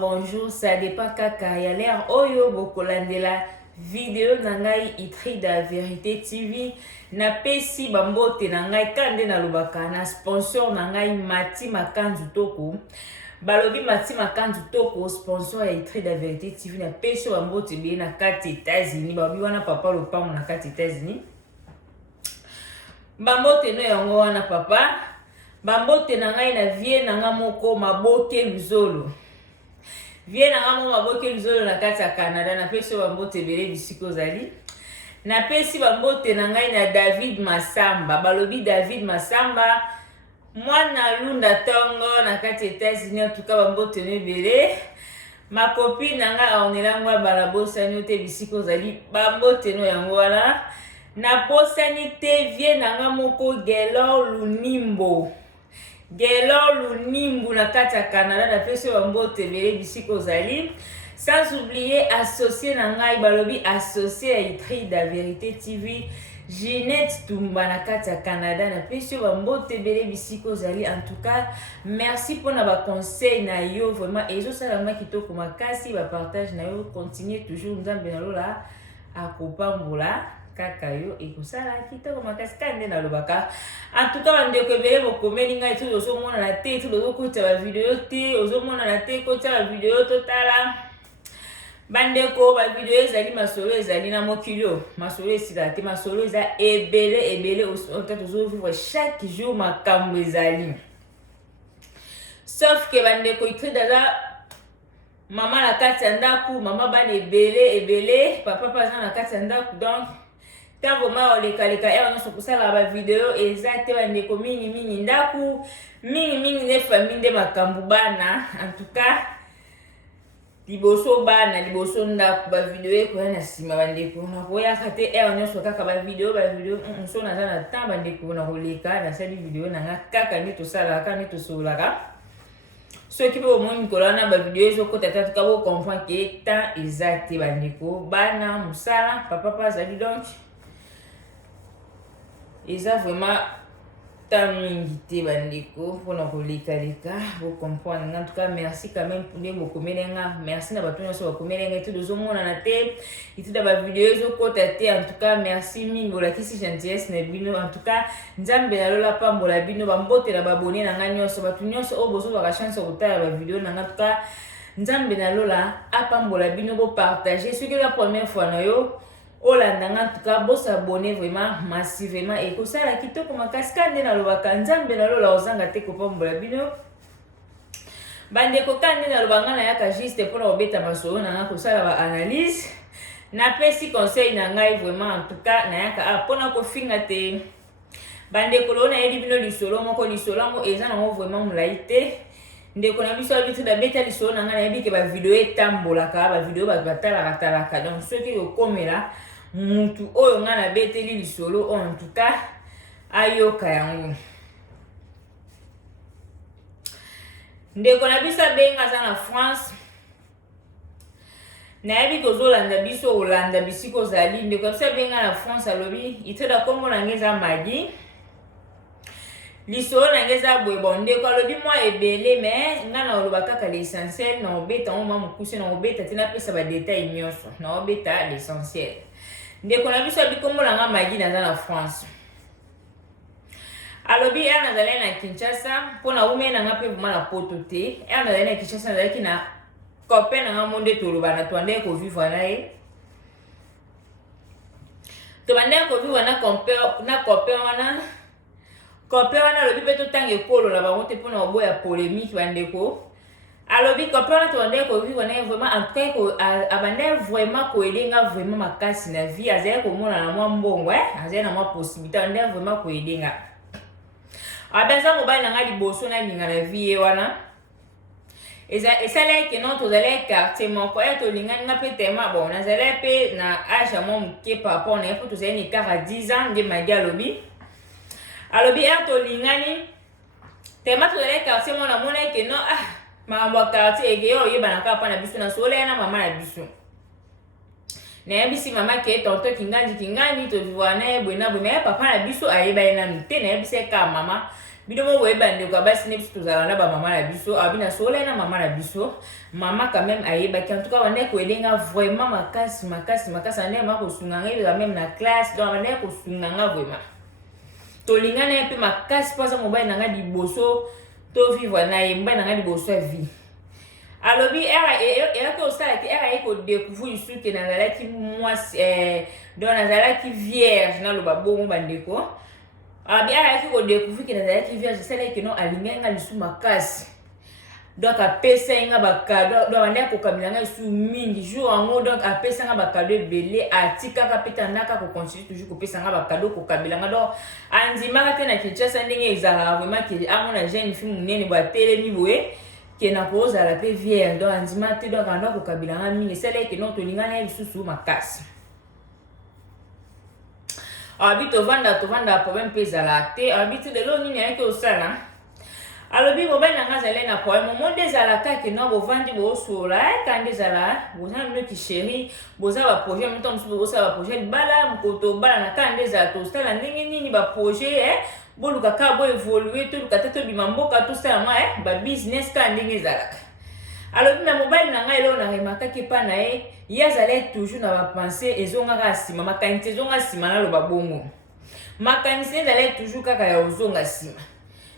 Bonjour, ça dépend kaka ya l'air oyo bokolandela vidéo na ngai Itri da Vérité TV na pesi bambote na ngai kande na lubaka na sponsor na ngai Mati Makanzu Toko balobi Mati Makanzu Toko sponsor ya Itri da Vérité TV na pesi bambote be na kati États-Unis babi wana papa lopango na kati États-Unis bambote no yango wana papa bambote na ngai na vie na nga moko maboke luzolo vie na nga moko maboke luzolo na kati ya Canada na pesi bambote bele bisiko zali na pesi bambote na ngai na David Masamba balobi David Masamba mwana lunda tongo na kati États-Unis en tout cas bambote mebele ma copine na ngai aonelangwa balabosani te bisiko zali bambote no yango wana na posani te vie na nga moko Gelo Lunimbu na kati ya Canada na pesi bambote bele bisiko zali sans oublier associé na ngai balobi associé ya Itri da Vérité TV Ginette Tumba na kati ya Canada na pesi bambote bele bisiko zali en tout cas merci pour na ba conseil na yo vraiment ezo sala ma kitoko makasi ba partage na yo continuer toujours nzambe na lola akopambola kaka yo ekosala kitoko makasi kande na lobaka en tout cas bandeko ebele bokomeli ngai tu ozomona na te tu ozokota ba video te ozomona na te kota ba video totala bandeko ba video ezali masolo ezali na mokilo masolo esila te masolo eza ebele ozovivre chaque jour makambo ezali sauf que bandeko Itri daza mama na kati ya ndaku mama bana ebele papa paza na kati ya ndaku donc tango ma olekaleka ya nyonso kosala ba video eza te bandeko mingi ndaku mingi ne famille nde makambo bana en tout cas liboso bana liboso ndaku ba video ekoya na sima bandeko na koyaka te ya nyonso kaka ba video nso naza na temps bandeko na koleka na sali video na nga kaka nde tosalaka nde tosolaka soki mpe omoni mikolo wana ba video ezokota te tuka bo comprendre ke temps eza te bandeko bana mosala papa pa azali donc eza vraiment temps mingi te bandeko mpona kolekaleka bocomprendre en tout cas merci quand même nde bokomelenga merci na bato nyonso bakomelenga etude ozomonana te etude bavideo ezokota te en tout cas merci mingi bolakisi gentillesse na bino en tout cas nzambe nalola pambola bino bambote na babone na nga nyonso bato nyonso oyo bozozwaka chance ya kotala bavideo na nga en tout cas nzambe nalola apambola bino bopartage soki la première fois na yo olandanga en tout cas bosabone vraiment massivement ekosala kitoko makasi kande na lobaka nzambe nalola ozanga te kopambola bino bandeko kande na lobanga na yaka juste mpona kobeta masolo na nga kosala ba analyse napesi conseil na ngai vraiment en tout cas na yaka mpona kofinga te bandeko loo nayeli bino lisolo moko lisolo yango eza nango vraiment molai te ndeko na biso abitu da beta lisolo na nga nayebi ke bavideo etambolaka bavideo bato batalaka donc soki okomela mutu oyo nga na beteli lisolo en tout cas ayoka yango ndeko na biso abenga aza na France nayebi kozolanda biso olanda bisiko ozali ndeko na biso abenga na France alobi itoda kombo na nge eza Madi lisolo na nge eza boye bon ndeko alobi mwa ebele mais nga na oloba kaka l'essentiel na obeta ngo ma mokuse na obeta te napesa badetail nyonso na obeta l'essentiel ndeko na biso abi kombo na nga Madi naza na France alobi ere nazali na Kinshasa mpona ume na nga mpe vuma na poto te ere nazali na Kinshasa nazalaki na copain na nga mo nde tolobana twandeki kovivre na ye tobandeki kovivre na copain wana copain wana alobi mpe totanga ekolola bango te mpona koboya polémique bandeko alobi copain wana tobandeki kovivre na ye vraiment en tout cas abandeki vraiment koelenga vraiment makasi na vie azali komona na mwa mbongo azali na mwa possibilité abandeki vraiment koelenga abenza mobali na nga liboso nalinga na vie ye wana esalaki ke non tozalaki quartier moko tolingani nga mpe tema bon nazalaki mpe na age ya mwa moke par rapport na ye mpo tozali na écart à 10 ans nde Madi alobi tolingani tema tozalaki quartier moko namonaki ke non makambo ya quartier eke yo oyebana kaka mpa na biso na soleya na mama na biso nayebisi mama ke tonto kingandi tovivwa na ye boye na boye me papa na biso ayeba ye nanu te nayebisi kaka mama Bidomo boye bande ko basi ne biso tozala na ba mama na biso abina sola na mama na biso mama quand même ayeba en tout cas on est ko elenga vraiment makasi ane ma ko sunganga même na classe donc on est ko sunganga vraiment to lingana pe makasi pasa mobile nanga liboso to vivre na ye mobile nanga liboso a vie alobi era ko sala ki era ko découvrir sur que nazala ki moi donc nazala ki vierge na loba bongo bandeko abi ara ki ko découvrir que nazala ki vierge c'est que non alinga lisu makasi donc apesa nga bakado donc ane ko kamilanga lisu mingi jour en donc apesa nga bakado belé atika kapita naka ko continue toujours ko pesa nga bakado ko kamilanga donc andima ka tena kichasa ndenge ezala vraiment que amona jeune fille munene ba telemi boye que na ko zala pe vierge donc andima te donc ando ko kamilanga mingi c'est que non to lingana lisu makasi habito vanda problème pesa la te habito de lo nini yake osala alobi mobile nanga zale na problème moment ezala kaka no bovandi bosola kandi ezala bozana mino ki chéri boza ba projet mito msusu boza ba projet bala mkoto bala na kandi ezala tosala ndenge nini ba projet boluka ka bo évoluer to luka tato bimamboka tosala ma ba business ka ndenge ezala alors na mobile nanga elo na remaka ke pa na yazala toujours na ba pensée ezonga ka sima makanisi ezonga sima na loba bongo makanisi ezala toujours kaka ya ozonga sima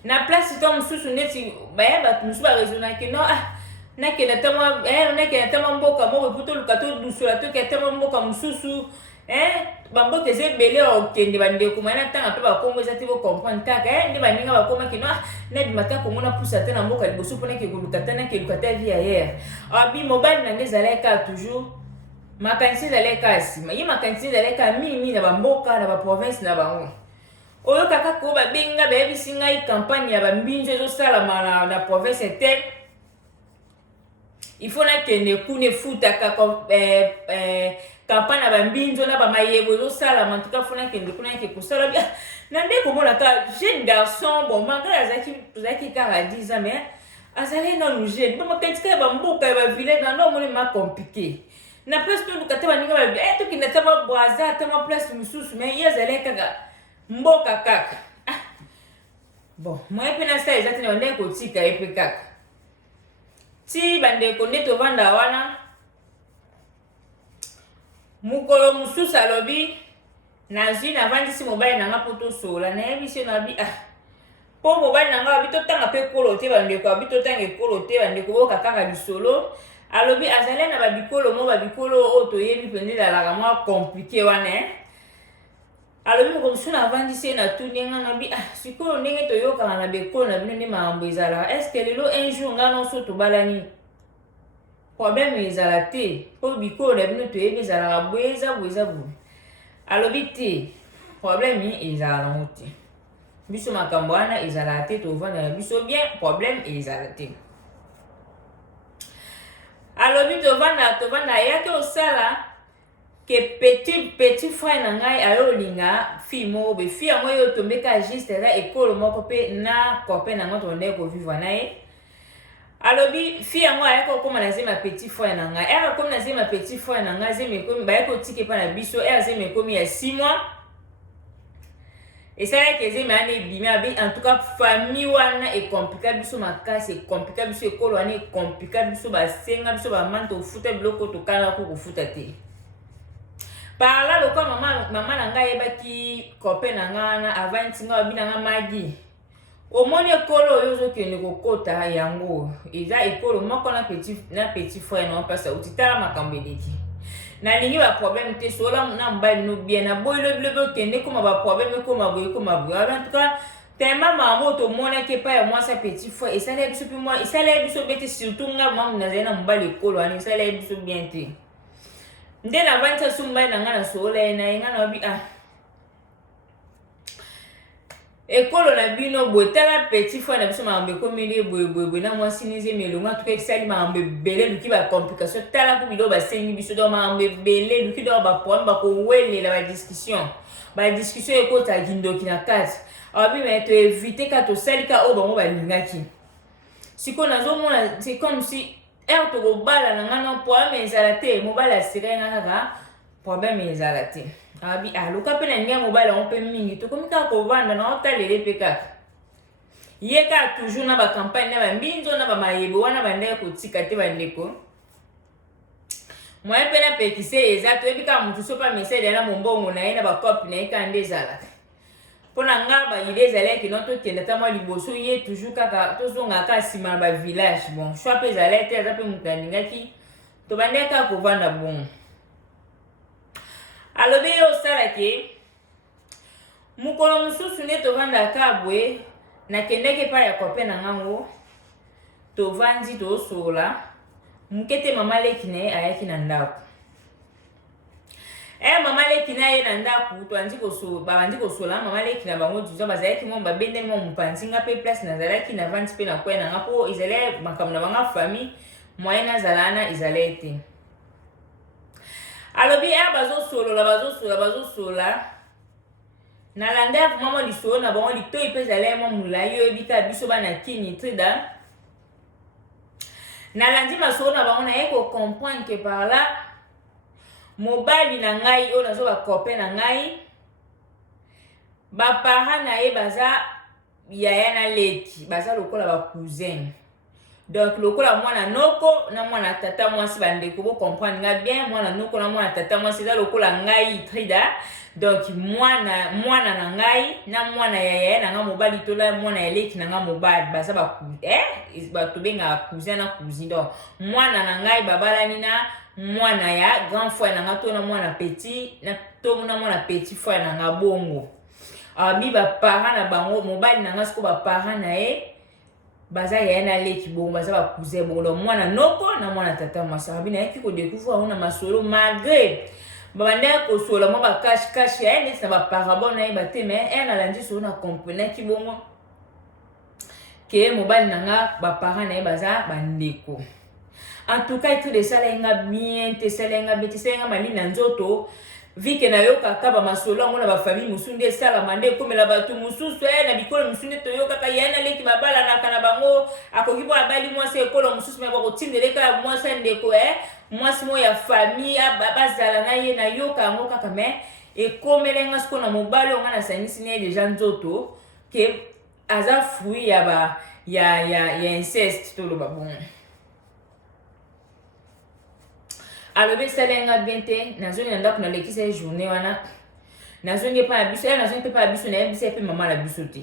na place to msusu neti baya ba msusu ba raisonner que non na ke na tama mboka mo poto luka to dusula to ke tama mboka msusu bamboka ezebele okende bandeko mana tanga pe bakongo eza te bocomprendre taka nde baninga bakoma ke no na bimata komona pusa te na mboka liboso mpona ke koluka te na ke luka te vie ailleurs abi mobile nange ezalaka toujours makanisi ezalaka nsima ye makanisi ezalaka mingi na bamboka na baprovince na bango oyo kaka ko babenga bayebisi ngai campagne ya bambinzo ezosalama na province te il faut nakende kuna efutaka campagne na bambinzo na bamayebo ezosalama en tout cas faut nakende kuna yake kosala bia na nde komona ka jeune garçon bon manga azalaki kaka 10 ans mais azali nanu jeune bamakanisi ya bamboka ya bavillage na ndo omoni ma compliqué na place to luka te baninga babi tokenda ta babraza ta place mosusu mais ye azali kaka mboka kaka bon moye mpe na sa eza te na bandenge kotika ye mpe kaka ti bandeko nde tovanda wana mukolo mosusu alobi nazwi navandisi mobali nanga mpo tosola nayebisi nabi mpo mobali nanga abi totanga mpe kolo te bandeko abi totanga ekolo te bandeko boka kaka lisolo alobi azali na babikolo mo babikolo oyo toyebi mpenza ezalaka mwa komplike wana alobi moko mosusu navandisi ye natuni nga nabi sikoyo ndenge toyokaka na bekolo na bino nde makambo ezalaka estce lelo un jour nga nyonso tobalani problème ezala te mpo bikolo na bino toyebi ezalaka boye eza boye alobi te problème ezala nango te biso makambo wana ezalaka te tovanda na biso bien problème ezala te alobi tovanda yaki osala ke petit frère na ngai ayolinga fille moko be fille yango oyo tombeka juste eza ekolo moko mpe na copain nango tondeke kovivre na ye alobi fille yango ayaki kokóma na zemi ya petit frère na ngai ayaki kokomi na zemi ya petit frère na ngai zemi ekomi bayaki kotike mpa na biso aya zemi ekomi ya 6 mois esalaki ezemi wana ebimi abi en tout cas famille wana ekomplika biso makasi ekomplika biso ekolo wana ekomplika biso basenga biso bamani tofuta biloko tokanaka kofuta te par là lokwa mama na ngai ayebaki copain na ngai wana avandi nga babi na ngai magi omoni ekolo oyo ozokende kokota yango eza ekolo moko na petit frère na mpasa otitala makambo eleki nalingi baproblème te sola na mobali no bien na boyi lobilobi okende koma baproblème ekoma boye en tout cas tellement makambo tomonaki epai ya mwasi ya petit frère esalaya biso mpe esalaya biso bien te surtout nga mamu nazali na mobali ekolo wana esalaya biso bien te nde navandisa so mobali na ngai na soola ye na ye ngai na babi ekolo na bino boye tala petit frère na biso makambo ekomeli boye na mwasi nizemi elongo atuka ekisali makambo ebele luki bacomplication tala ku biloko basengi biso donc makambo ebele luki donc baproblème bakowelela badiscussion ekotaki ndoki na kati ababi me toevite ka tosalika oyo bango balingaki sikoyo nazomona c'est comme si ere tokobala na ngai no problème ezala te mobali aseka ye nga kaka problème ezala te abi aluka mpe na ninga mobali yango mpe mingi tokomi kaka kovanda na otalele mpe kaka Yeka toujours na ba campagne na ba mbinzo na ba mayebo wana bande kotika te bandeko. Moi pena pekise exact ebika mutu so pa message na mombongo na ina ba copie na ikande zala. Pona ngaba ide zala ki noto kenda tama liboso ye toujours kaka tozonga ka sima ba village bon. Choix pe zala te za pe mutaninga ki to bande ka ko vanda bon. Alobi yo sala ke mukolo mususu ne to vanda ka bwe na kendeke pa ya kope na ngango to vanzi to sola mukete mama lekine ayaki na ndako mama lekine ye na ndako to anzi ko so ba anzi ko sola mama lekine bango juzo bazaki mo ba bende mo mupanzinga pe place na zalaki na vanzi pe na kwena ngapo izale makamna banga famille moyena zalana izalete alobi bazo sola na landa mama liso na bango lito ipezale mo mulayo ebika biso bana kini trida na landi maso na bango na eko comprendre que par là mobali na ngai o nazo ba copain na ngai ba parents na ye baza yaya na leki baza lokola ba cousin donc lokola mwana noko na mwana tata mwasi bandeko bo comprendre nga bien mwana noko na mwana tata mwasi za lokola ngai trida donc mwana na ngai na mwana yaya na nga mobali tola mwana eleki na nga mobali baza ba to benga cousin na cousine donc mwana na ngai babalani na mwana ya grand frère na nga to na mwana petit na to na mwana petit frère na nga bongo abi ba parents na bango mobali na nga siko ba parents na ye baza yaya na leki bongo baza ba cousin bongo mwana noko na mwana tata mwasi abi na yaki ko découvrir ona masolo malgré babanda ko sola mo ba cache ya ene sa ba parabon na ba te mais na landi so na comprendre ki bongo ke mobali nanga ba parents na baza bandeko en tout cas tout de ça lenga bien te salenga beti senga mali na nzoto vike na yoka kaba masolo ngona ba famille musunde sala mande komela batu mususu na bikolo musunde to yoka ka yana leki babala na kana bango akokibo abali mwase ekolo mususu me ba kotindeleka mwase ndeko mwasi mo ya famille bazala na ye na yoka ngo kaka me ekomelenga siko na mobali onga na sangisi ne déjà nzoto ke aza fruit ya inceste to lo babon alobe salenga bente nazoni na ndako na lekisa journée wana nazongi pa biso nazongi pe pa biso na biso pe mama la biso te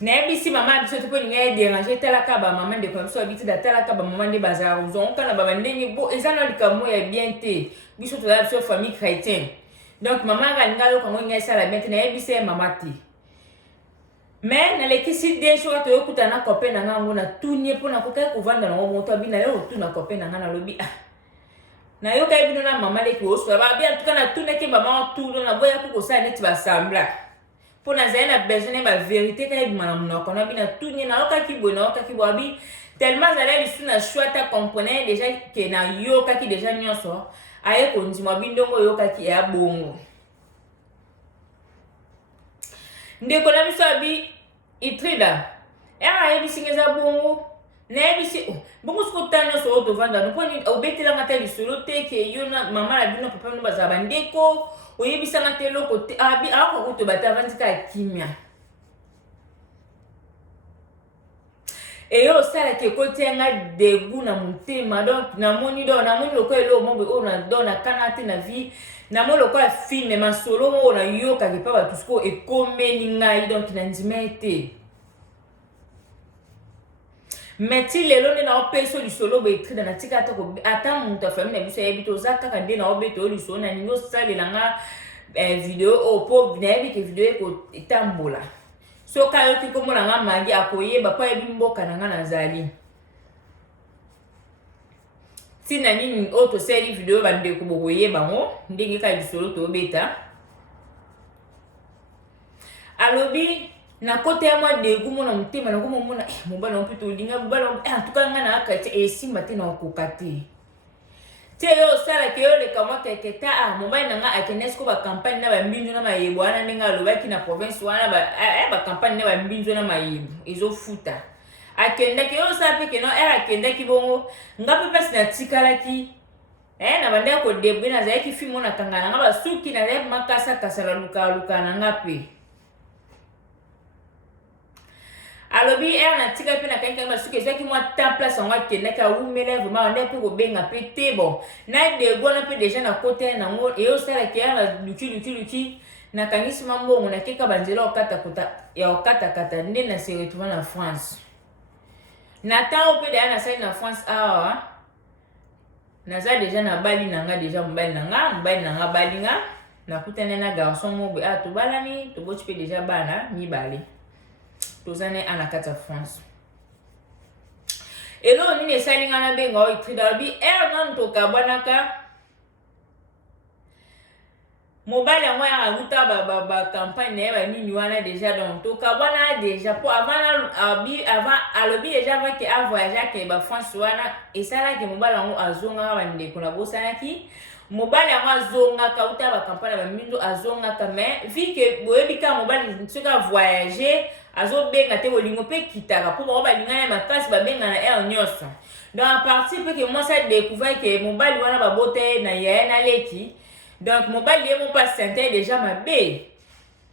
na bisi mama biso te ko ninga déranger talaka ba mama de comme ça habité da talaka ba mama de bazar uzon kana ba ndenge bo ezana likamo ya bien te biso to la biso famille chrétienne donc mama ga ninga lo kango ngai sala bien te na bisi mama te mais na lekisi de jour to yokuta na copain na ngango na tunye pona ko kai ko vanda na moto abina yo tu na copain na ngana lobi na yo kai bino na mama leki oso ba bien tuka na tuneke mama tu na boya ko sa neti ba sambla pona zaina besoin ba vérité kai bimana munoko na bina tunye na oka ki bona oka ki boabi tellement zala lisu na chouata comprendre déjà que na yo ka ki déjà nyonso aye ko ndimo bindongo yo ka ki ya bongo ndeko na biso abi itrida aye bisingeza bongo na bisi bongo sko tano so to vanda no poni obetela ngata bisolo te ke yo na mama la bino papa no bazaba ndeko oyebisa ngata loko te abi ako to bata vandika kimia yo sala ke kote nga debu na mutema donc na moni loko elo mo o na dona kanate na vie na mo loko a filme masolo mo na yoka ke pa ba tusko e komeni ngai donc na ndimete meti lelo ne na opeso lisolo be trida na tika to ko ata munta famille na biso yebito zaka ka de na obeto lisolo na ningo sale langa video o po na yebi ke video ko itambola so ka yo ti ko mona nga magi akoyeba pa yebi mboka na nga na zali tina nini o to seli video bande ko boyeba ngo ndenge ka lisolo to beta alobi na kote ya mwa degu mona mutema na komo mona mobala mpito linga mobala tukanga na akati esimba te na okokati te yo sala ke yo le kamwa keketa mobali nanga akenesko ba campagne na ba mbinjo na mayebo ana ninga lobaki na province wana ba campagne na ba mbinjo na mayebo ezofuta akenda ke yo sa pe ke no akenda ki bongo ngape pesi na tikalaki na banda ko debwe na zaki fimo na kangana nga ba suki na lep makasa kasala luka na ngape alobi na tika pe na kanka ba suke zaki moi temps place on va kenda ka umele vraiment on est peu ko benga pe te bon na de gona pe déjà na côté na ngo e o sala ki na luki na kanisi mambo na keka banzela okata kata nde na se retrouver na France na temps pe de na sai na France naza déjà na bali nanga déjà mbali nanga balinga na kutana na garçon mobe to balani to boti pe déjà bana mi bali tozane ana kata France elo nini salinga na benga o itridalbi non to kabwanaka mobile yango ya aguta ba campagne ba nini wana déjà donc to kabwana déjà pour avant alobi déjà avec a voyager ke ba France wana esala ke mobile yango azonga ba ndeko na bosana ki mobile yango azonga ka uta ba campagne ba mindo azonga ka mais vu que boyebi ka mobile ntuka voyager azo benga te bolingo pe kitaka pour ba lingana ma classe ba benga na air nyonso donc à partir que moi ça découvert que mobile wana ba bote na ya na leki donc mobile ye mo pas santé déjà ma bé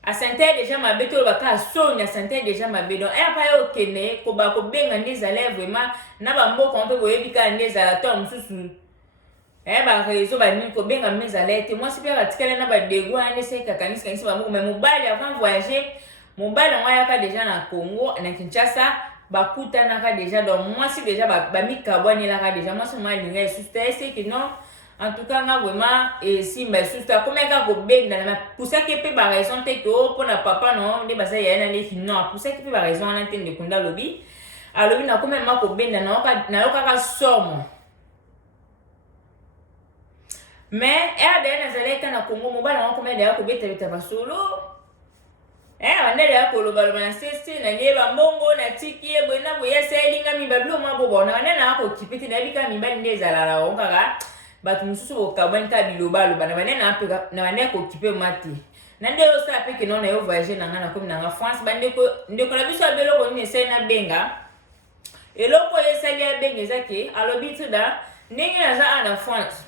a santé déjà ma bé to ba ka so na santé déjà ma bé donc e pa yo kene ko ba ko benga ndeza lèvre vraiment na ba mboko on peut boyebi ka ndeza to mususu ba réseau ba ni ko benga meza lete moi c'est pas atikala na ba dego ane se kakanisi kanisi ba mais mobile avant voyager mobile ngaya ka déjà na Congo na Kinshasa ba kutana ka déjà donc moi c'est déjà ba mi kabwani la ka déjà moi c'est moi linga c'est que non en tout cas nga vraiment et si mais juste comme ka ko benda na pour ça que pe ba raison te ko pour na papa non ne ba ça ya na les non pour ça que pe ba raison na tende kunda lobi alobi na comme ma ko benda na ka somo mais na zaleka na Congo mobile na comme da ko beta ba solo wandele ya koloba na sese na lieba mbongo na tiki ebona boya selinga mibablo mabobona wanena ako kipiti na bika mibali ndezala la ongaga batu mususu okabani ka biloba loba na wanena apeka na wanena ko kipe mati na ndelo sa peke non na yo voyager na ngana komi na France bandeko ndeko na biso abelo ko ni se na benga eloko yesali ya benga ezake alobi tuda ndenge na za na France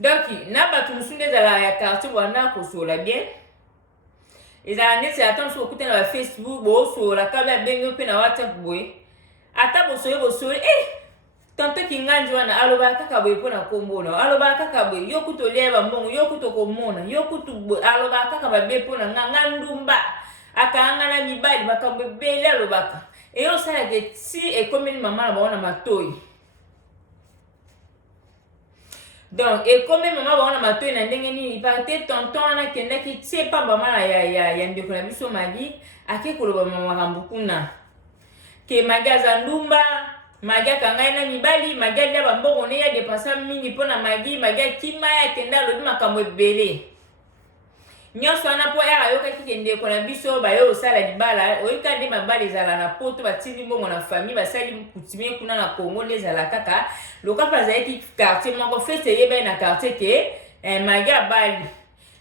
donc na batu mususu ndezala ya quartier wana ko sola bien ezala neti ata so okutana na Facebook bosola kabla bengo pe na WhatsApp boye ata bosoye tonto kinganji wana aloba kaka boye pona kombona aloba kaka boye yokuto leba mbongo yokuto komona yokuto aloba kaka babe pona ngandumba akanga na mibali bakambe bele alobaka eyo sala ke si ekomeni mama na baona matoyi donc et comme maman ba na matoyi na ndenge nini parte tonton na kenda ki tie pa mama na ya ndeko na biso magi ake koloba mama kambukuna ke magaza ndumba magia kanga na mibali magia ya bambongo ne ya dépenser mingi pona magi magia kima ya kenda lobi makambo ebele nyonso ana po ya yoka kikende ko na biso ba yo sala libala oyika de mabali zala na poto batindi mbongo na famille basali kutimie kuna na Congo nezala kaka loka paza eki quartier moko feste yeba na quartier ke magia bali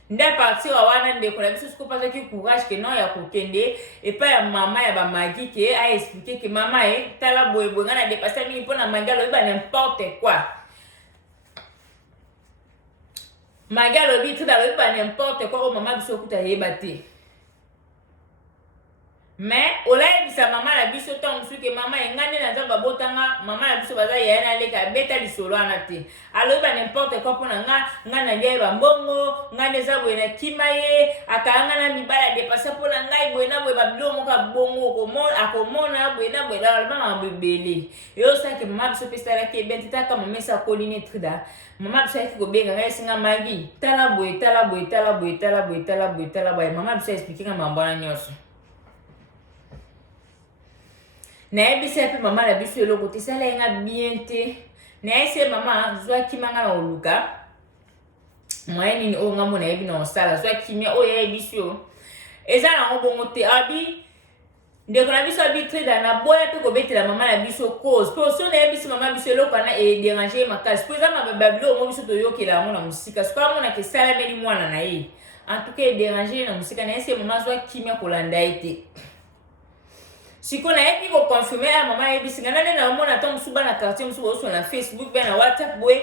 nda partir wana ndeko na biso siko paza ki courage ke non ya kokende et pas ya mama ya ba magi ke a expliquer ke mama tala boye boye ngana dépasser mingi pona magia loba n'importe quoi magia lobi tout dans le n'importe quoi au maman biso kuta yeba te mais olay bisa mama la biso ton suke mama engane na nzamba botanga mama la biso baza ya na leka beta lisolo ana te aloba n'importe quoi pona nga na lieba mbongo nga neza boye na kimaye akanga na mibala dépasser pona ngai boye na boye babilo moka bongo akomona boye na boye la mama bebele yo sake mama biso pesa la ke bentita kama mesa koline trida mama biso yaki kobenga ngai singa magi tala boye mama biso expliquer nga mbona nyonso na ebisa pe mama la biso eloko te sala nga bien te na ese mama zwa kimanga na oluka mwaye nini o ngambo na yebi na osala zwa kimia o ye biso eza na ngobongo te abi ndeko na biso abi trade na boya pe ko betela mama la biso cause po so na yebi mama biso eloko na e déranger makasi po eza ma bablo mo biso to yokela ngo na musika so kwa mona ke sala meli mwana na ye en tout cas déranger na musika na ese mama zwa kimia kolanda ete siko na yebi ko confirmer ya mama yebi singana na mona ta musuba na quartier musuba so na Facebook be na WhatsApp boy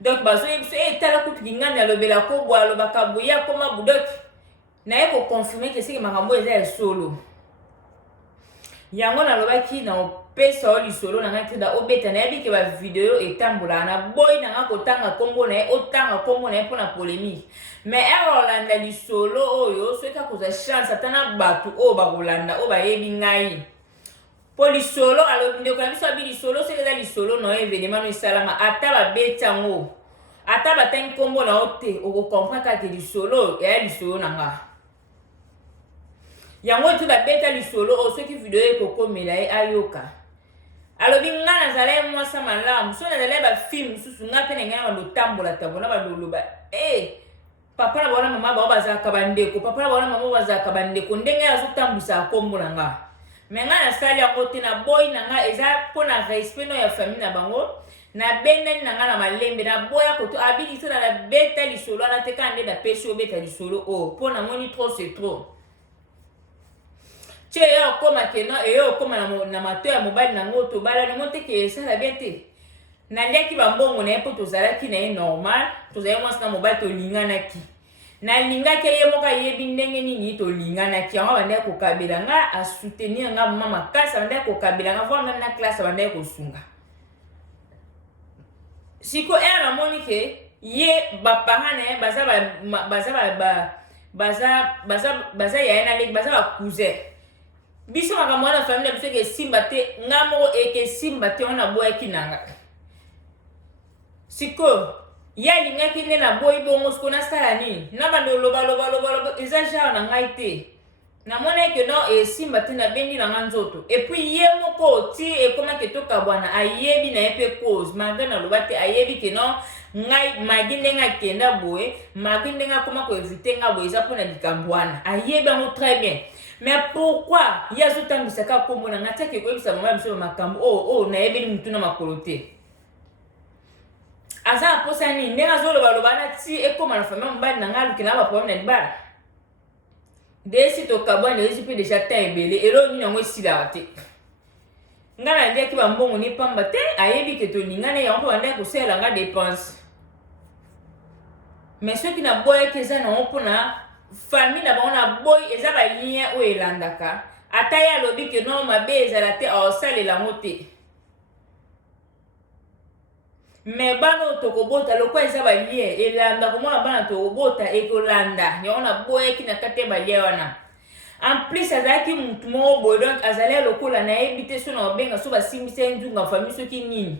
donc bazo yebi so tala kutu kingana lobela ko bwa lobaka boya koma budok na ye ko confirmer que c'est que makambo eza solo yango nalobaki na opesa o lisolo na ngai trida obeta nayebi ke bavideo etambola na boyi na nga kotanga kombo na ye otanga kombo na ye mpona polémique mais olanda lisolo oyo soki akozwa chance ata na bato oyo bakolanda oyo bayebi ngai po lisolo alobi ndeko na biso abi lisolo soki eza lisolo na oyo evenema no esalama ata babeti yango ata batangi kombo na yo te okokomprendre kaka lisolo eya lisolo na nga yango tu babeta lisolo oyo soki video ekokomela ye ayoka alobi nga nazala ye mwasa malamu so nazala ye bafilme mosusu nga mpe na ngai na bandotambola tambola bandoloba papa na baona mama bao bazalaka bandeko papa na baona mama bazalaka bandeko ndenge azotambwisaka kombo na nga me nga nasali yango te na boyi na nga eza mpo na respect no ya famille na bango na bendani na nga na malembe na boya koto abilisa na beta lisolo ana te kaka nde napesi obeta lisolo oyo mpo namoni trop c'est trop tie eya okoma kena eya okoma na mato ya mobali nango tobalani mo te ke esala bien te naliaki bambongo na ye mpo tozalaki na ye normal tozali mwasi na mobali tolinganaki nalingaki ye moko ayebi ndenge nini tolinganaki yango bandaki kokabela nga asoutenir nga mama makasi bandaki kokabela nga vo ngani na classe bandaki kosunga siko ere namoni ke ye baparent na ye baza yaye na leki baza bacousin biso makambo wana famille na biso eke esimba te nga moko eke esimba te wana boyaki nanga siko ye alingaki nde na boyi bongo siko nasala nini na bando loba eza genre na ngai te namoni eke no esimba te nabendi na nga nzoto epuis ye moko oti ekomaki tokabwana ayebi na ye mpe cause malgré naloba te ayebi ke no ngai magi ndenge akenda boye magi ndenge akoma koevite nga boye eza mpona likambo wana ayebi yango très bien mais pourquoi ye azotambwisaka kombo na nga tiake koyebisa mama ya biso bamakambo oyo nayebeli mutu na makolo te aza na posa nini ndenge azolobaloba na ti ekoma na famille mobali na nga alukela na baproblème na libala desi tokabwana ezi mpe deja temps ebele elo nini yango esilaka te nga naliaki bambongo ni pamba te ayebi ke tolingana yango mpe bandaki kosalela nga dépense mais soki naboyaki eza nango mpona famille na bango na boyi eza balien oyo elandaka ata ye alobi ke no mabe ezala te aosalela yango te mais bana oyo tokobota lokwa eza balien elanda komona bana tokobota ekolanda yango naboyaki na kati ya balien wana en plus azalaki mutu moko boye donc azali lokola nayebi te so na obenga so basimbisa ye nzunga famille soki nini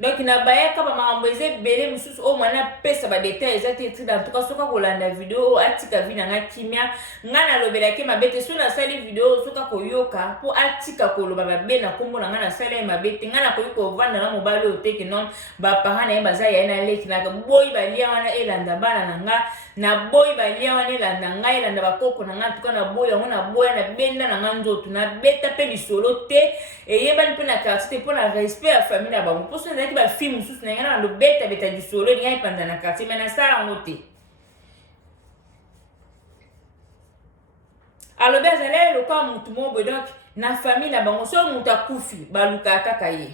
donc nabayaka bamakambo eza ebele mosusu oyo mwana apesa badetail eza te etrida en tout cas soki akolanda video oyo atika vi na nga kimia nga nalobelaki mabe te so nasali video oyo soki akoyoka mpo atika koloba mabe na kombo na nga nasali ye mabe te nga nakoki kovanda na mobali oyo teke non baparent na ye baza yaye na leki na boyi balia wana elanda bana na nga na boyi balia wana elanda ngai elanda bakoko na nga en tout cas na boyi yango na boya na benda na nga nzoto na beta mpe lisolo te eyebani mpe na quartier te mpo na respect ya famille na bango mpo so ezalaki bafilme mosusu na ngai na lobeta lisolo elingai epanza na quartier me nasala yango te alobi azali lokola mutu moko boye donc na famille na bango so mutu akufi balukaka kaka ye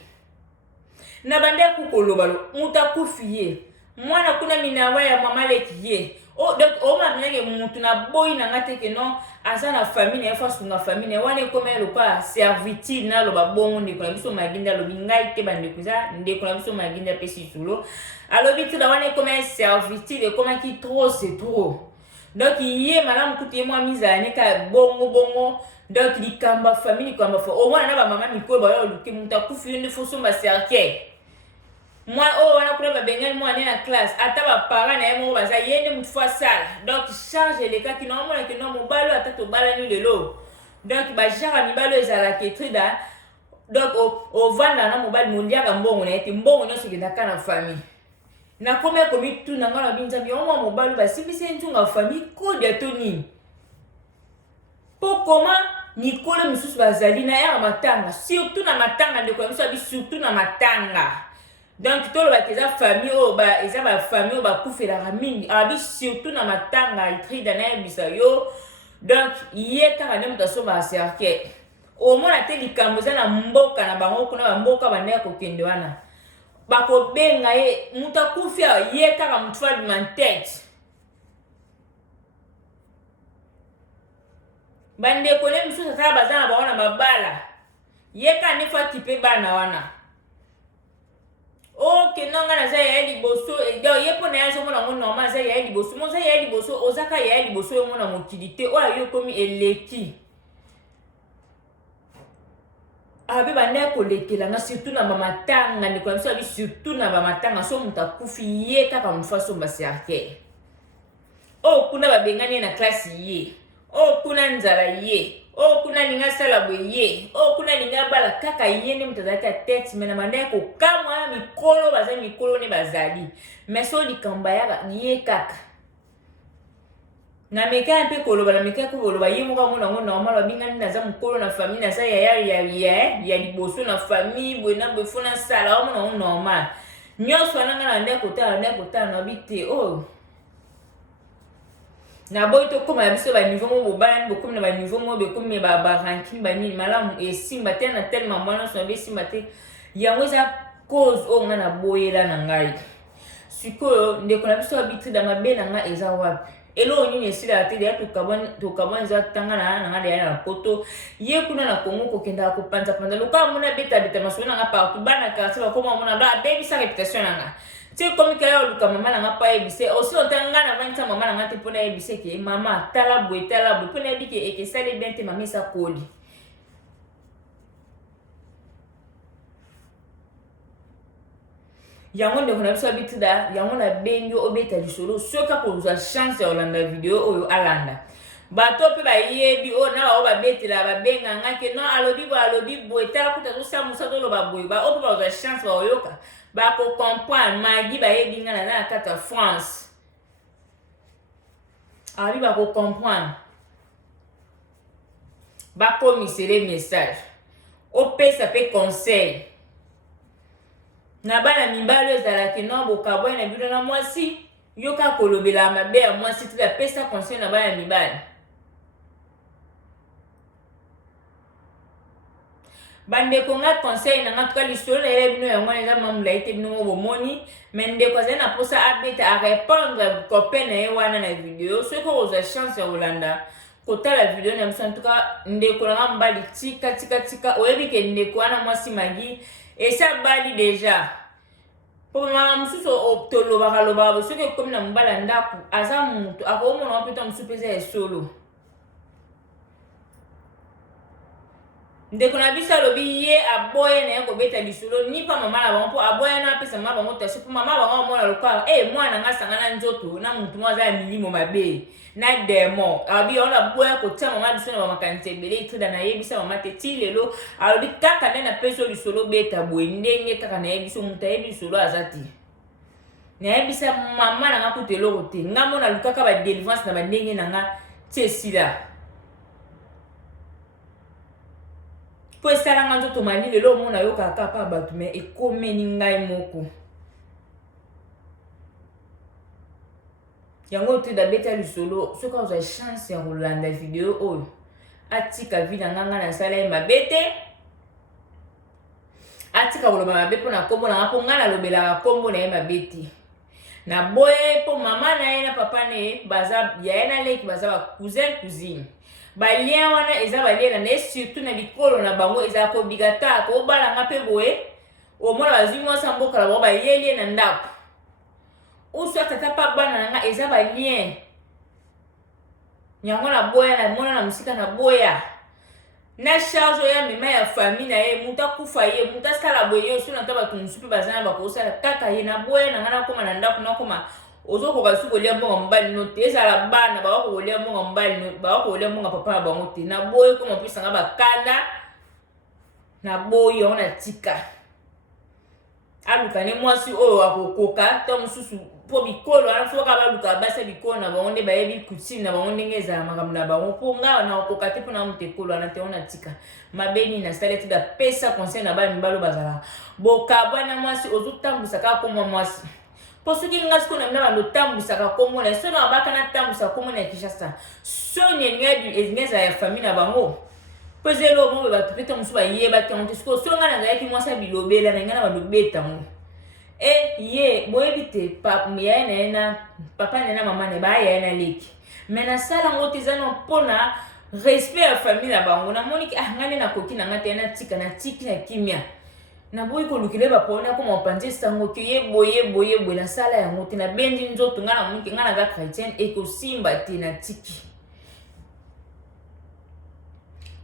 na bandeki koloba mutu akufi ye mwana kuna minawa ya mama leki ye donc omabinake mutu na boyi na nga teke non aza na famille na ye fo asunga famille na ye wana ekoma lokola servitude naloba bongo ndeko na biso magindi alobi ngai te bandeko eza ndeko na biso magindi apesi sulo alobi tila wana ekoma servitude ekomaki trop c'est trop donc ye malamu kutu ye mwa mizala neka bongo donc likamba famille likamba fo omwana na bamama mikoyo bayo oluke mutu akufi yo nde fo somba cercueil moi oyo wana kuna babengani mwana na classe ata baparent na ye moko baza ye nde mutu fo asala donc charge elekaki na omonaki no mobali ata tobalani lelo donc bagenre mibali oyo ezalaka etrida donc ovanda na mobali moliaka mbongo na ye te mbongo nyonso ekendaka na famille nakoma ekomituna nga na binzambi yango mwa mobali basimbisi ye nzunga famille kodi ato nini mpo koma mikolo misusu bazali na yaka matanga surtout na matanga ndeko ya biso abi surtout na matanga donc tolobaki eza famille oyo eza bafamille oyo bakufelaka mingi abi surtout na matanga itrida nayebisa yo donc ye kaka nde moto asombaka cercueil omona te likambo eza na mboka na bango kuna bamboka bandeka kokende wana bakobenga ye moto akufi ye kaka motu abima ntete bandeko ne misusu atala baza na bango na mabala Yeka ne fa kipe bana wana. O ke nanga na za ya liboso do yepo na yazo mona ngo normal za ya liboso mo za ya liboso ozaka ya liboso yo mona mokilité o ayo komi eleki. Abe bande ko lekela na surtout na mamatanga ni kwa mso abi surtout na mamatanga so mutakufi ye kaka mfaso mbasiake. O kuna babengani na classe ye. O kuna nzala ye. O kuna ninga sala bwe ye. O kuna ninga bala kaka ye ne mutazaka tête mena mande ko kamwa mikolo baza mikolo ne bazali. Meso likamba ya ye kaka. Na meka mpe koloba na meka ko koloba ye mo ka mona ngo normal babingani na za mukolo na famille na sa ya liboso na famille bwe na bwe fona sala o mona ngo normal. Nyoso nanga na ndeko na bite o. Na boy to koma biso ba niveau mo bobana bo comme na ba niveau mo be comme ba ranking ba ni malamu e simba tena tellement mwana so be simba te yango za cause o ngana boyela na ngai sikoyo ndeko na biso habitude da mabe na nga eza wapi elo nyini esila te ya to kabon za tangana na ngade ya na poto ye kuna na Kongo ko kenda ko panza luka mona beta maso na nga partout bana ka se ba koma mona ba baby sa réputation na nga. C'est comme que ya luka mama na nga pa ebise aussi otanga na vanta mama na nga te pona ebise ke mama tala bwe pona ebike eke sale bien te mama sa koli yango ndeko na biso habituda yango na bengi obeta lisolo soka ko za chance ya olanda video oyo alanda bato pe ba yebi o na ba betela ba benga ngake no alobi bo etala kuta zo sa musa to lo ba boy ba o pe ba za chance ba oyoka ba ko comprendre magi ba yebi ngana na kata France abi ba ko comprendre ba ko misele message o pe ça peut conseil na bana mibalo ezalaki no bokabwa na bino na mwasi yoka kolobela mabe ya mwasi tila pesa conseil na bana mibalo bande ko nga conseil na nga tuka lisolo na bino ya mwana za mamula ite bino mo bomoni mende ko zena posa abeta a répondre copain na ye wana na video so ko oza chance ya Holanda kotala video na mso tuka ndeko na mbali tika oyebi ke ndeko wana mwasi magi esa bali deja po mama mususu optoloba kaloba so ke comme na mbala ndaku aza mutu akomona wapita musupeza ya solo ndeko na bisa lobi ye aboye na yako beta lisolo ni pa mama na bango aboye na pesa mama bango tashi po mama bango mona loka mwana nga sangana nzoto na mutu mwaza ya milimo mabe na demo abi ona boya ko tia mama biso na makanite bele ituda na yebisa mama te ti lelo alobi kaka na peso lisolo beta boye ndenge kaka na yebiso mutu yebisolo azati na yebisa mama na nga kutelo te nga mona lukaka ba délivrance na ba ndenge na nga tesila po esala nga nzoto mali lelo mona yo kaka pa batu me ekomeni ngai moko yango te da beta lisolo soka oza chance ya kolanda video oyo atika vida nganga na sala ye mabete atika koloba mabe po na kombo na po ngana lobela kombo na ye mabete na boye po mama na ye na papa ne baza ya ye na leki baza ba cousin cousine ba lien wana eza ba lien na surtout na bikolo na bango eza ko bigata ko bala nga pe boye o mona bazimo sa mboka la ba yeli na ndako uso tata pa bana nga eza ba lien nyango na boya na mona na musika na boya na charge ya mema ya famille na ye muta kufa ye muta sala boye so na taba tunsupi bazana ba ko sala kaka ye na boya na ngana koma na ndako na koma ozo ko basu ko lia mbonga mbali no te sala bana ba ko lia mbonga mbali no ba ko lia mbonga papa ba ngote na boye ko mpisa nga bakanda na boye ona tika aluka ne mwasi oyo akokoka to mususu po bikolo ana foka baluka basa bikolo na bango nde bayebi coutume na bango ndenge ezala makambo na bango po nga na okoka te mpona mutekolo ana te ona tika mabeni na salete da pesa conseil na bana mibalo bazala bokabwa na mwasi ozotambusaka komwa mwasi po soki nga siko na mina bando tambusaka kombo na so na baka na tambusa kombo na Kinshasa so nyengeza ya famille na bango po zelo mo ba tupeta musu ba yeba te onte siko so nga na zaki mwasa bilobela na nga na balobeta mo ye boyebi te papa na mama ne ba ya na leki mena sala ngote zano pona respect à famille na bango na moni ah ngane na koki na ngate na tika na tiki na kimia na boyi ko lukile ba pona ko mopanje sango ki ye boye na sala ya ngote na bendi nzoto ngana moni ngana za chrétien et ko simba te na tiki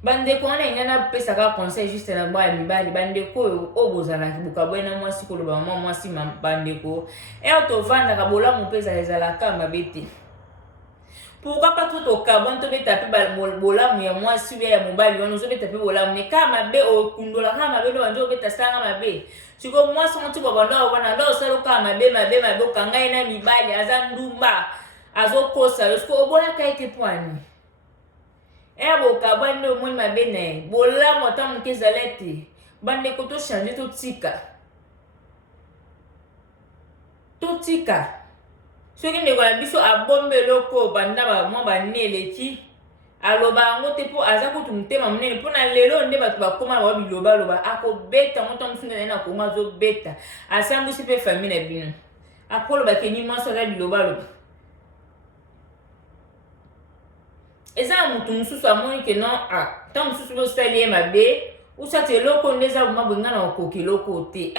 bande ko na ngana pesa ka conseil juste na ba mibali bande ko o bozala ki buka bwena mwasi ko loba mwasi bande ko e auto vanda ka bola mo pesa ezala ka mabete. Pourquoi pas tout au carbone to beta pe bolamu ya mwasi ya mobali wana zo beta pe bolamu ne kama be o kundola kama be ndo beta sanga mabe siko mwasi on tibo banda wana ndo selo kama be kanga ina mibali aza ndumba azo kosa siko obola kaite pwani bo carbone ndo moni mabe ne bolamu tamu kezalete bande ko to changer to tika soki ndeko na biso abombe loko banda ba mwa baneleki aloba ngo te po aza kutu mutema munene pona lelo nde batu bakoma ba biloba akobeta moto musunda na konga zo beta asambusi pe famille na bino apolo bakeni mwaso za biloba eza mutu mususu amoni ke non tant mususu bo sali mabe usate loko ndeza mabwenga na okoki loko te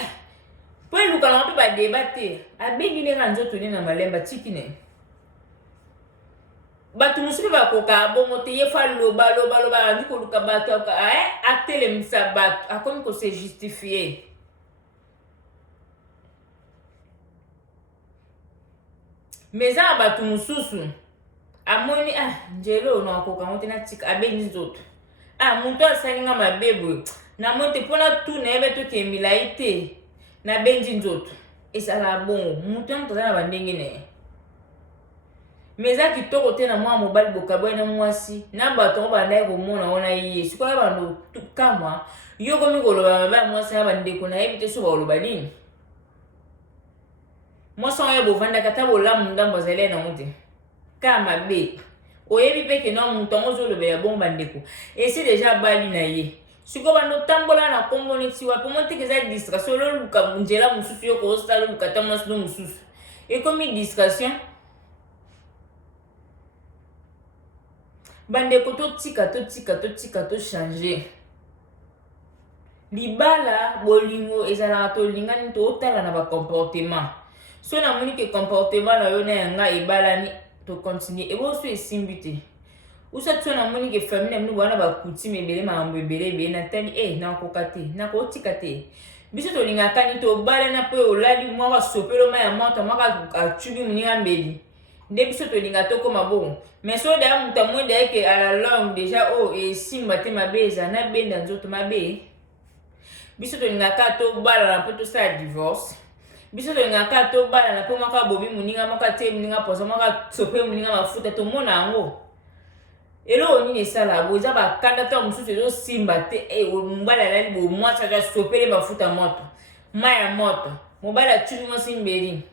po eluka na mpe badebate abengi nde nga nzoto nde na malemba tiki ne bato mosusu mpe bakoka bongo te ye fa loba andi koluka bato atelemisa bato akomi kose justifie mais eza na bato mosusu amoni njelo na akoka ngo te na tika abengi nzoto moto asali nga mabe boye namoni te mpona tu na yebe toke milai te na benji nzoto esala bongo mutu yango toza na bandenge na ye meza kitoko te na mwa mobali bokabwa na mwasi na bato ngo bandai komona wana ye sikoyo bando kamwa yo komi koloba mabe ya mwasi na bandeko na yebi te so bakoloba nini mwasi wango ye bovandaka ta bolamu ndambo azali nango te ka mabe oyebi mpe ke no mutu yango ozolobela bongo bandeko esi deja bali na ye siko bando tambola na kombo neti wapi monte keza distraction lo luka njela mususu yo ko sta lo luka tamwa sino mususu ekomi distraction bande ko to tika to changer libala bolingo ezala to lingani to otala na ba comportement so na moni ke comportement na yo na yanga ebalani to continuer ebo so esimbite usa tuna moni ke famille mnu bwana ba coutume ebele mambo ebele na tali na kokate na kotika te biso to linga kani to bala na pe olali mwa wa sopelo ma ya moto mwa ka chubi muninga mbeli nde biso to linga to koma bon mais so da muta mwende yake à la longue déjà simba te mabeza na benda nzoto mabe biso to linga ka to bala na pe to sa divorce biso to linga ka to bala na pe mwa ka bobi muninga mwa ka te muninga poso mwa ka sope muninga mafuta to mona ngo elo nini esala boza bakanda ta mosusu ezosimba te mobali alali bo mwasi aza sopele bafuta moto mai ya moto mobali atuli mwasi mbeli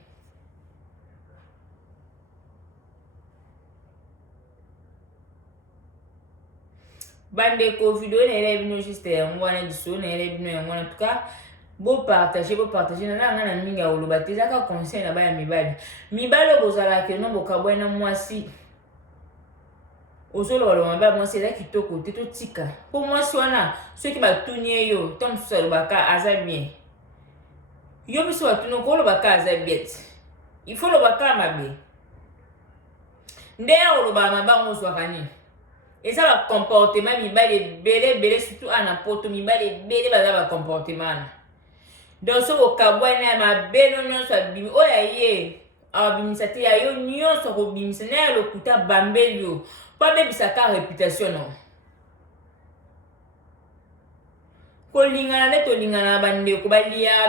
bandeko video na ele bino juste yango wana biso na ele bino yango wana tuka bo partager na nga na mingi ya oloba te ezaka conseil na baya mibali bozalaka no bokabwa na mwasi ozolo lo mamba mwasi eza kitoko te to tika po mwasi wana soki batuni yo to mosusu alobaka aza bien yo biso batuni ko olobaka aza bien il faut lobaka mabe nde ya oloba mabango ozwaka nini eza ba comportement mibali ebele surtout ana poto mibali ebele baza ba comportement donc so okabwana ya mabelo nyonso abimi oya ye abimisa te ya yo nyonso kobimisa na ya lokuta bambeli yo pas bebisaka réputation non kolingana nde tolingana bandeko balia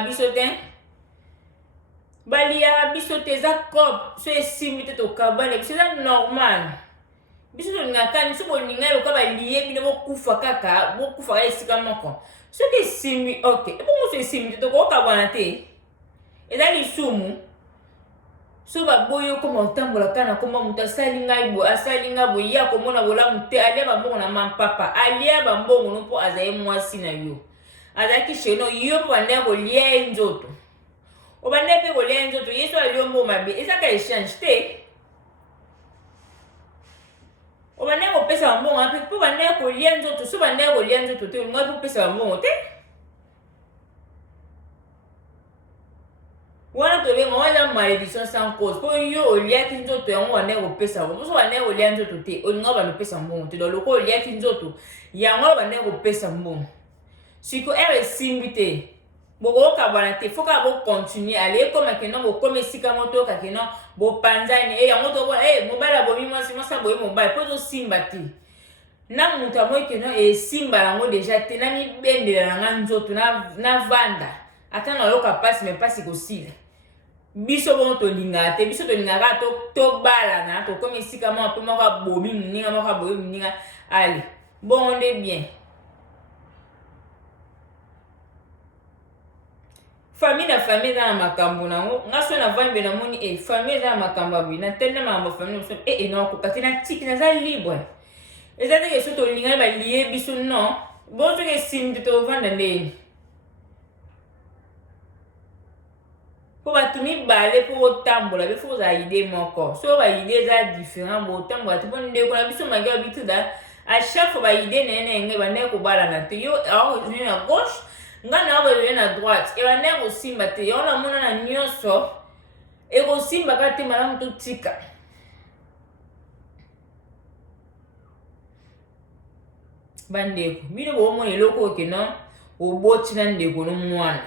biso te eza cop so esimbi te tokabane biso eza normal biso tolingaka biso bolinga loka balie bino bokufaka esika moko soki esimbi ok ebongo so esimbi te tokokabwana te eza lisumu so baboyi okoma otambola kaka na komba moto asali ngai boye ya komona bolamu te alia bambongo na mampapa alia bambongo no mpo azali mwasi na yo azalaki sheno yo mpo bandaya kolia ye nzoto obandaya mpe kolia ye nzoto ye so alia mbongo mabe ezaka échange te O bande ko pesa mbongo ape po bande ko lia nzoto so bande ko lia nzoto te ngo po pesa mbongo te. Wana to be ngwa malédiction sans cause. Po yo o lia ki nzoto yango bande ko pesa mbongo. So bande ko lia nzoto te o ngo bande pesa mbongo te. Donc loko lia ki nzoto yango bande ko pesa mbongo. Siko ere simbite. Boko kabana te foka bo continuer aller comme keno bo comme sika moto ka keno bo panzani e yango to bona mobala bo mi mwasi mwasa bo mobala po to simba te na mutu amoy keno e simba lango déjà te na mi bendela na nzoto na vanda atana loka passe mais passe ko sila biso bon to linga te biso to linga ka to bala na to comme sika mo pe mo ka bo mi ninga mo ka bo mi ninga allez bon on est bien. Famille na famille na makambo nango ngaso na vambe na moni famille na makambo bina tenne ma famille so non ko katina tiki na za libre ezate ke soto linga ba lié biso non bon to ke simbi to vanda ndeni po batumi bale po tambola be fo za idée moko so ba idée za différent bo tambola to bon ndeko na biso maga bituda à chaque fois ba idée nene nge ba ne ko bala na te yo à gauche ngana ba yo na droite et ba ne ko simba te yo na mona na nyonso e ko simba ka te malamu to tika bandeko bino bo mo eloko ke no o boti na ndeko no mwana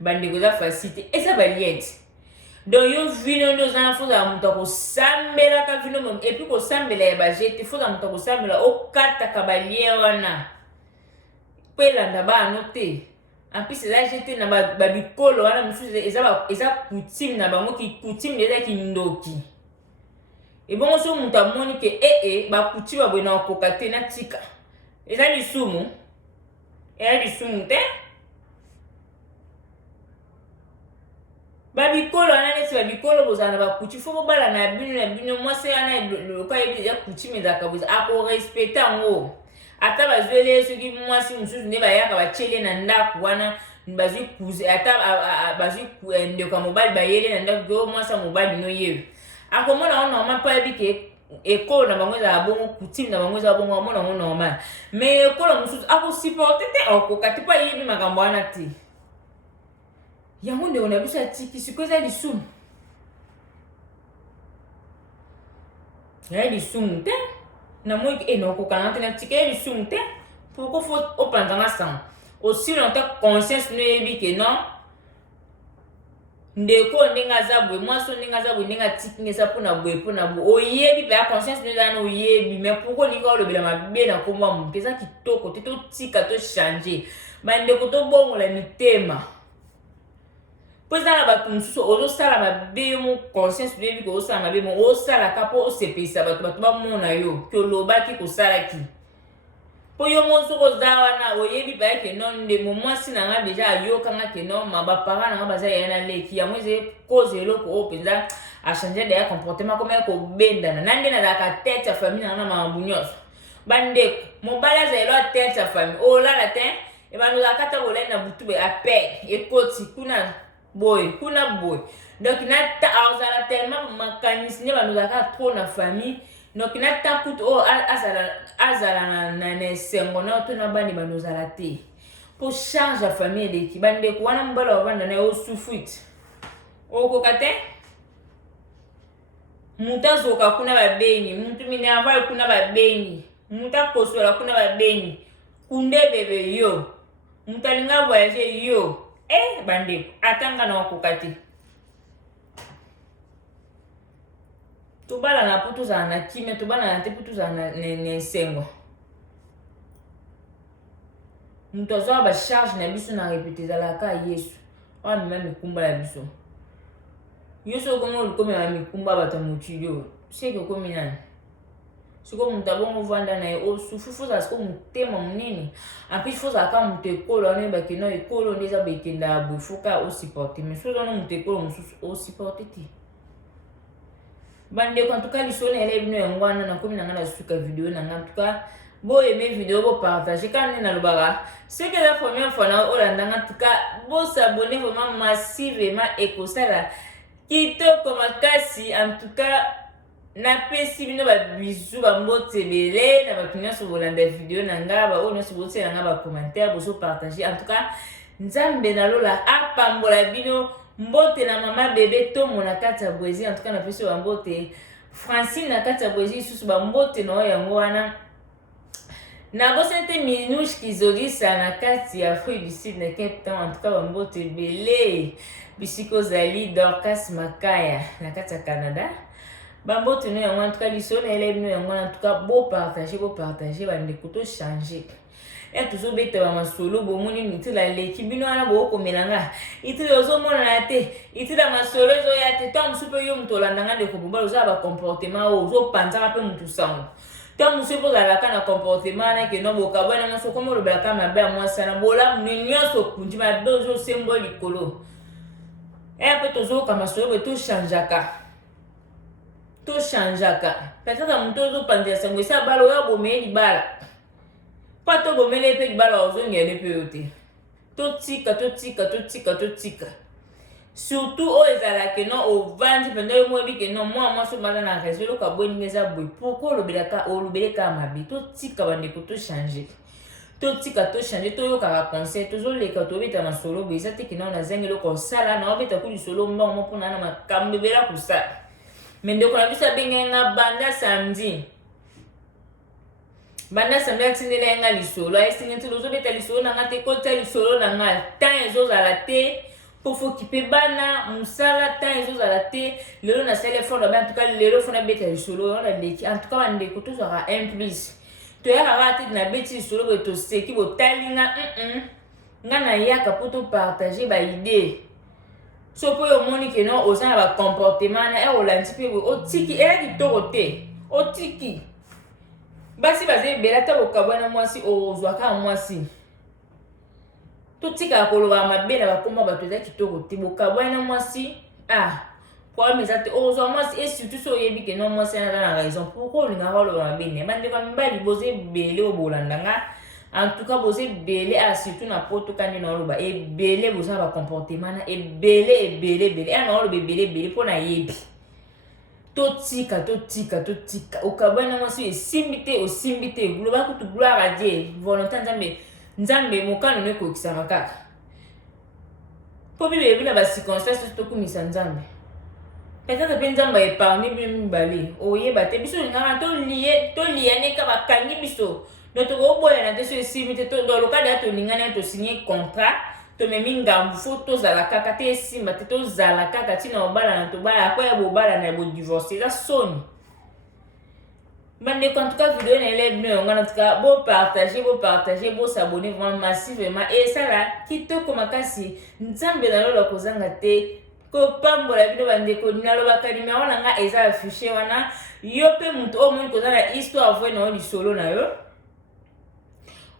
bandeko za facilité eza ba liente donc yo vino ndo za fo za muta ko sambela ka vino mo et puis ko sambela ya ba jete fo za muta ko sambela o kata ka ba wana pelanda ba noté en plus là j'étais na ba bikolo wana mususu eza coutume na bango ki coutume eza ki ndoki et bon so muta moni ke ba coutume ba bona ko kate na tika eza lisumu te ba bikolo wana neti ba bikolo bozana ba coutume fo bala na bino mwase yana le ka ya coutume za kabuza ako respecter ngo ata bazwele soki mwasi mususu ne bayaka bachele na ndaku wana bazwi kuze ata bazwi ndeko mobali bayele na ndaku go mwasa mobali no yewe akomona ona mapa bike ekolo na bango za bongo coutume na bango za bongo mona ngo normal mais ekolo mususu ako supporter te okokati pa yebi makambo wana te yango nde ona biso atiki sikoza lisumu ya lisumu te na moi non ko kana tena tike lisumu te pourquoi faut opandanga sang aussi longtemps conscience no yebi ke non ndeko ndinga za bwe mwaso ndinga za bwe ndinga tiki ngesa pona bwe pona bo oyebi ba conscience no za no oyebi mais pourquoi linga olobela mabe na komwa mutu eza kitoko te to tika to changer ba ndeko to bongola mitema po za la batu mususu ozosala mabe yo mo conscience no yebi ko osala mabe mo osala ka po osepesa batu ba mona yo ki olobaki kosalaki po yo mo soko zawa na oyebi ba ke non nde mo mwasi na nga deja ayokanga ke non ma ba parents na nga baza yana leki ya mweze cause eloko o penza a changer de comportement comme ko bendana nande na ka tête ya famille na mambu nyonso bandeko mobala za elo tête ya famille o la la ten e ba nous akata bolena butube ape e koti kuna boy donc na ta azala tellement makanisme ne ba nous akata trop na famille donc na ta coûte o azala na sengo na to na bani ba nous ala te pour charge la famille de ki bande ko wana mbala wabanda na o sufuit o ko kate mutazo ka kuna ba beni muntu mine aval kuna ba beni muta kosola kuna ba beni kunde bebe yo mutalinga voyage yo bande atanga na ko kate tobala na putu za na kime tobala na te putu za na ne sengo mutozo ba charge na biso na répéter za la ka Yesu wana mimi kumba la biso Yesu komo lukomi na mikumba bata mutilo seke komi nani siko mutabongo vanda na o sufufu za siko mutema munene api foza ka mutekolo ne ba kino ekolo ndeza bekenda bufuka o supporter mais so na mutekolo mususu o supporter ti bande en tout cas lisone ele bino yangwana na komi na ngana suka video na ngana en tout cas bo aimer vidéo bo partager quand na lobara c'est que la première fois na olanda en tout cas bo s'abonner vraiment massivement et ko sala kitoko makasi en tout cas na pesi bino ba bizu ba mbote belé na ba tunya so bolanda vidéo na nga ba ono so bote na nga ba commentaire bozo partager. En tout cas nzambe na lola apambola bino mbote na mama bébé to mona kati ya Brésil. En tout cas na pesi ba mbote Francine na kati ya Brésil susu ba mbote na yango wana na bosente minouche kizolisa na kati ya Afrique du Sud na Cape Town. En tout cas ba mbote belé bisiko zali Dorcas Makaya na kati ya Canada. Bambote no yango en tout cas liso na élève no yango en tout cas beau partager ba ndeko to changer. Et toujours bete ba masolo bo moni niti la leki bino ana bo ko melanga. Iti ozo mona na te. Iti da masolo zo ya te tom super yo mtolanda ngande ko bomba oza ba comportement ozo panza pe mutu sango. Tom super za la kana comportement na ke no bo ka bana na so komo lo ba kama ba mwa sana bola mnenyoso kunji ma dozo symbole kolo. Et pe tozo ka masolo be to changeaka. To changeaka. Peut-être mutu ozo panza sango sa balo ya bo me di bala. Pas to bomele pe bala ozo ngene pe yote. To tika. Surtout o ezala ke non o vandi pendant mo bi ke non moi so bala na réseau ka boni ngeza boy. Pourquoi lo beleka mabi to tika bande ko to changer. To tika to changer to yo ka conseil to zo le ka to beta na solo bo isa te ke non na zengelo ko sala na obeta ku solo mba mo pona na makambe bela ku sa. Mende ko na bisa benga banda samedi. Banda samedi tindele nga lisolo ay sinyetu lozo beta lisolo na ngate kota lisolo na nga tan ezo zala te pour s'occuper bana musala tan ezo zala te lelo na sele fond en tout cas lelo fona beta lisolo on a leki en tout cas bande ko to sera un plus to ya ba te na beti lisolo bo to seki bo talinga nga na yaka pour to partager ba idée so po yo moni ke non oza na ba comportement na e o lanti pe o tiki era ki to te o tiki basi baze belata bokabwana mwasi ozwaka mwasi to tika koloba mabela bakoma bato za kitoko te bokabwana mwasi kwa mezate ozwa mwasi et surtout so yebi ke non mwasi na raison pourquoi linga ba lo mabene bande ka mbali boze bele obolandanga en tout cas boze bele surtout na poto kandi na loba e bele boza ba comportement na e bele ana lo bele pona yebi to tika okabwana mwasi osimbite globa kutu gloire à Dieu volonté nzambe mokano ne ko kisaka kaka po bibe na ba circonstances to kumisa nzambe peut-être pe nzambe épargne bim bali oyeba te biso ngana to lié ne ka bakangi biso notre oboya na te so osimbite to dans le cas de to lingana to signer contrat to memi ngambu fo to zala kaka te simba te to zala kaka tina obala na to bala kwa ya bobala na bo divorce la soni bande en tout cas vidéo na élève no en tout cas bo partager bo s'abonner vraiment massivement et ça là kitoko makasi nzambe na lola kozanga te ko pambola bino bande ko na loba kalima wana nga eza affiché wana yo pe muto o moni kozana histoire voix na ni solo na yo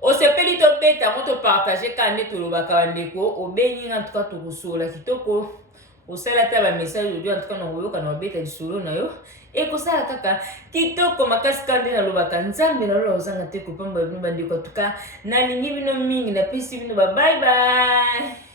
o sepeli to beta moto partager kande to loba kandeko o benyi en tout cas to kosola kitoko o sala ta ba message audio en tout cas no yoka no beta solo na yo e ko sala kaka kitoko makasi kande na loba kanzambe na lola ozanga te ko pamba bino bande ko en tout cas na lingi bino mingi na pesi bino bye bye.